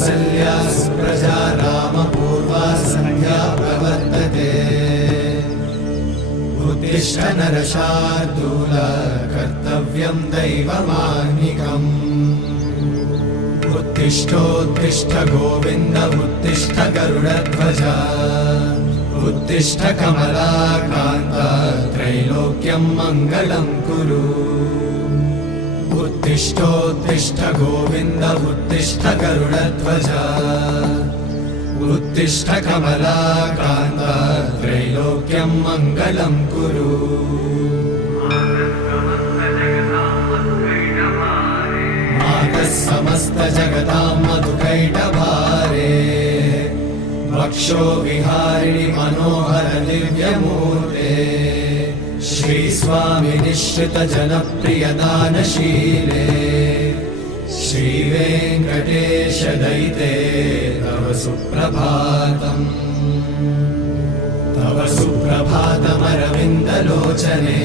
कौसल्या सुप्रजा रामपूर्वा सन्ध्या प्रवर्तते उत्तिष्ठ नरशार्दूल कर्तव्यं दैवमाह्निकम् उत्तिष्ठोत्तिष्ठ गोविन्द उत्तिष्ठ गरुडध्वज उत्तिष्ठ कमलाकान्त त्रैलोक्यं मङ्गलं कुरु उत्तिष्ठोत्तिष्ठ गोविन्द उत्तिष्ठ गरुडध्वज उत्तिष्ठ कमलाकान्त त्रैलोक्यं मङ्गलं कुरु मातः समस्त जगतां मधुकैटभारे वक्षो विहारिणि मनोहर दिव्यमूर्ते श्रीस्वामि निश्चित जनप्रिय दानशीले श्रीवेङ्कटेश दयिते तव सुप्रभातम् तव सुप्रभातमरविन्दलोचने।